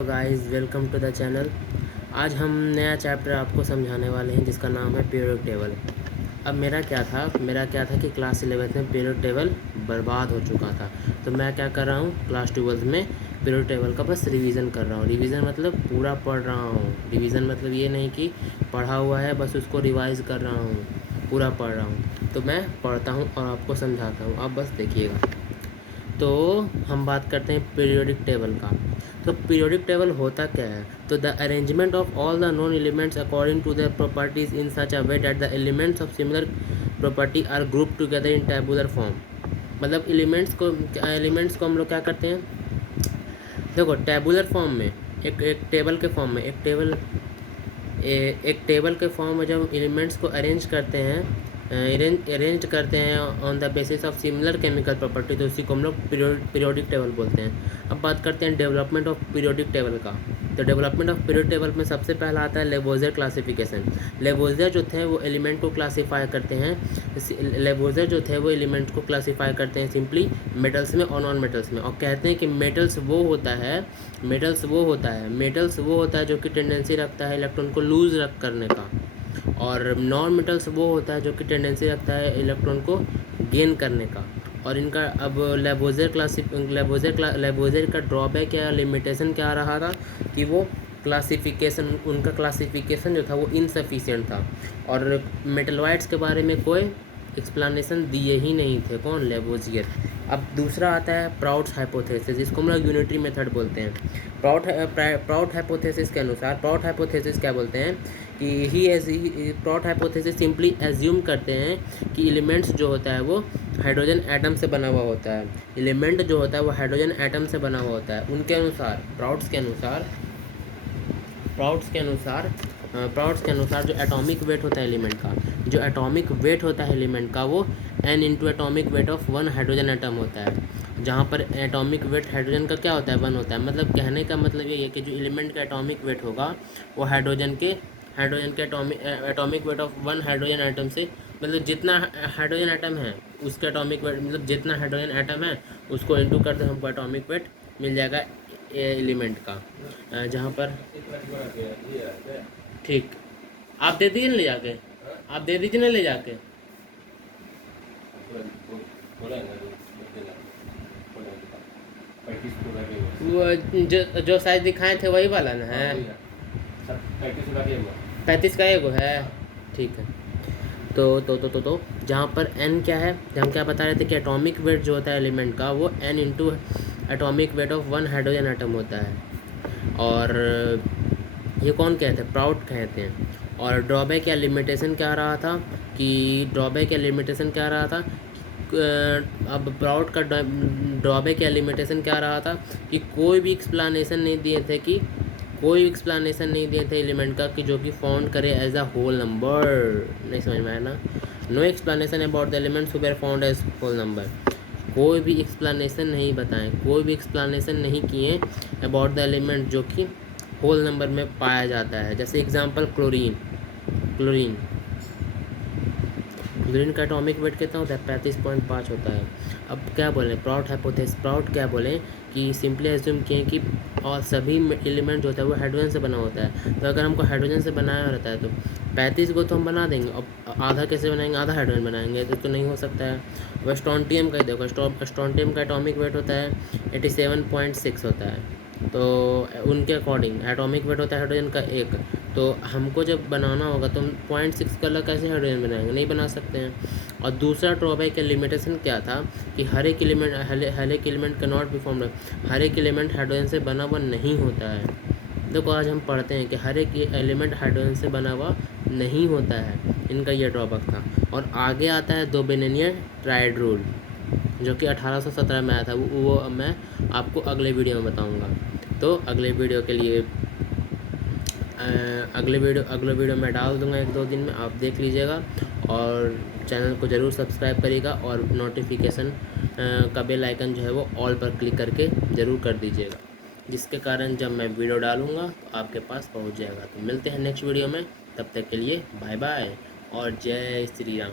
Guys, welcome to the channel. आज हम नया चैप्टर आपको समझाने वाले हैं जिसका नाम है पीरियोडिक टेबल। अब मेरा क्या था कि क्लास 11th में पीरियोडिक टेबल बर्बाद हो चुका था। तो मैं क्या कर रहा हूँ, क्लास 12th में पीरियोडिक टेबल का बस रिवीजन कर रहा हूँ। रिवीजन मतलब पूरा पढ़ रहा हूँ। रिवीजन मतलब ये नहीं कि पढ़ा हुआ है बस उसको रिवाइज़ कर रहा हूँ, पूरा पढ़ रहा हूँ। तो मैं पढ़ता हूँ और आपको समझाता हूँ, आप बस देखिएगा। तो हम बात करते हैं पीरियोडिक टेबल का। तो पीरियोडिक टेबल होता क्या है? तो the arrangement of all the known elements according to their properties in such a way that the elements of similar property are group together in tabular form. मतलब elements को हम लोग क्या करते हैं, देखो टेबुलर फॉर्म में, एक टेबल के फॉर्म में, एक टेबल के फॉर्म में जब एलिमेंट्स को अरेंज करते हैं on the basis of similar chemical property, तो उसी को हम लोग पीरियोडिक टेबल बोलते हैं। अब बात करते हैं डेवलपमेंट ऑफ पीरियोडिक टेबल का। तो डेवलपमेंट ऑफ पीरियोडिक टेबल में सबसे पहला आता है लेवोज़र क्लासिफिकेशन। लेवोज़र जो थे वो एलिमेंट को क्लासीफाई करते हैं। लेवोज़र जो थे वो एलिमेंट को क्लासीफाई करते हैं सिंपली मेटल्स में और नॉन मेटल्स में, और कहते हैं कि मेटल्स वो होता है जो कि टेंडेंसी रखता है इलेक्ट्रॉन को लूज़ रख करने का, और नॉन मेटल्स वो होता है जो कि टेंडेंसी रखता है इलेक्ट्रॉन को गेन करने का। और इनका अब लेवोज़र का ड्रॉबैक या लिमिटेशन क्या रहा था कि वो उनका क्लासिफिकेशन जो था वो इनसफिशिएंट था, और मेटलॉइड्स के बारे में कोई एक्सप्लेनेशन दिए ही नहीं थे। कौन? लेवोज़ियर। अब दूसरा आता है प्राउड्स हाइपोथेसिस, जिसको हम लोग यूनिटरी मेथड बोलते हैं। प्राउड हाइपोथेसिस के अनुसार, प्राउड हाइपोथेसिस क्या बोलते हैं कि प्राउड हाइपोथेसिस सिंपली एज्यूम करते हैं कि एलिमेंट्स जो होता है वो हाइड्रोजन एटम से बना हुआ होता है। एलिमेंट जो होता है वो हाइड्रोजन एटम से बना हुआ होता है। उनके अनुसार, प्राउड्स के अनुसार जो एटॉमिक वेट होता है एलिमेंट का, वो n into atomic weight of one hydrogen atom होता है। जहाँ पर एटॉमिक वेट हाइड्रोजन का क्या होता है? 1 होता है। मतलब कहने का मतलब ये है कि जो एलिमेंट का एटॉमिक वेट होगा वो हाइड्रोजन के atomic weight of one hydrogen atom से, मतलब जितना हाइड्रोजन एटम है उसके एटॉमिक वेट, मतलब जितना हाइड्रोजन एटम है उसको इंटू कर दे, हमको एटॉमिक वेट मिल जाएगा एलिमेंट का। जहाँ पर ठीक, आप दे दीजिए ना ले जाके, आप दे दीजिए ना ले जाके। वो जो साइज दिखाए थे वही वाला ना है? 35 का एगो है, ठीक है। तो जहाँ पर n क्या है, हम क्या बता रहे थे कि एटॉमिक वेट जो होता है एलिमेंट का वो n into atomic weight of one hydrogen atom होता है। और ये कौन कहते हैं? प्राउड कहते हैं। और ड्रॉबैक या लिमिटेशन क्या रहा था अब प्राउड का ड्रॉबैक या लिमिटेशन क्या रहा था कि कोई भी एक्सप्लेनेशन नहीं दिए थे एलिमेंट का कि जो कि फाउंड करे एज अ होल नंबर। नहीं समझ में आया ना? No explanation about the elements who were found as whole number. कोई भी एक्सप्लेनेशन नहीं किए अबाउट द एलिमेंट जो कि होल नंबर में पाया जाता है। जैसे एग्जांपल क्लोरीन का एटॉमिक वेट कितना होता है? 35.5 होता है। अब क्या बोलें, प्राउड क्या बोलें कि सिंपली एज्यूम किए कि और सभी एलिमेंट जो होता है वो हाइड्रोजन से बना होता है। तो अगर हमको हाइड्रोजन से बनाया रहता है तो 35 को तो हम बना देंगे। अब आधा कैसे बनाएंगे? आधा हाइड्रोजन बनाएंगे तो नहीं हो सकता है। वह स्ट्रोंटियम का ही देखो, स्ट्रोंटियम का एटॉमिक वेट होता है 87.6 होता है। तो उनके अकॉर्डिंग एटॉमिक वेट होता है हाइड्रोजन का 1। तो हमको जब बनाना होगा तो हम 0.6 का अलग कैसे हाइड्रोजन बनाएंगे? नहीं बना सकते हैं। और दूसरा ड्रॉबैक या लिमिटेशन क्या था कि हर एक एलिमेंट का नॉट बी फॉर्म्ड, हर एक एलिमेंट हाइड्रोजन से बना हुआ नहीं होता है। देखो आज हम पढ़ते हैं कि हर एक एलिमेंट हाइड्रोजन से बना हुआ नहीं होता है, इनका यह ड्रॉबैक था। और आगे आता है दो बेनेनियन ट्राइड रूल, जो कि 1817 में आया था। वो मैं आपको अगले वीडियो में बताऊंगा। तो अगले वीडियो के लिए अगले वीडियो मैं डाल दूंगा 1-2 दिन में, आप देख लीजिएगा। और चैनल को ज़रूर सब्सक्राइब करिएगा, और नोटिफिकेशन का बेल आइकन जो है वो ऑल पर क्लिक करके ज़रूर कर दीजिएगा, जिसके कारण जब मैं वीडियो डालूँगा तो आपके पास पहुंच जाएगा। तो मिलते हैं नेक्स्ट वीडियो में, तब तक के लिए बाय बाय और जय श्री राम।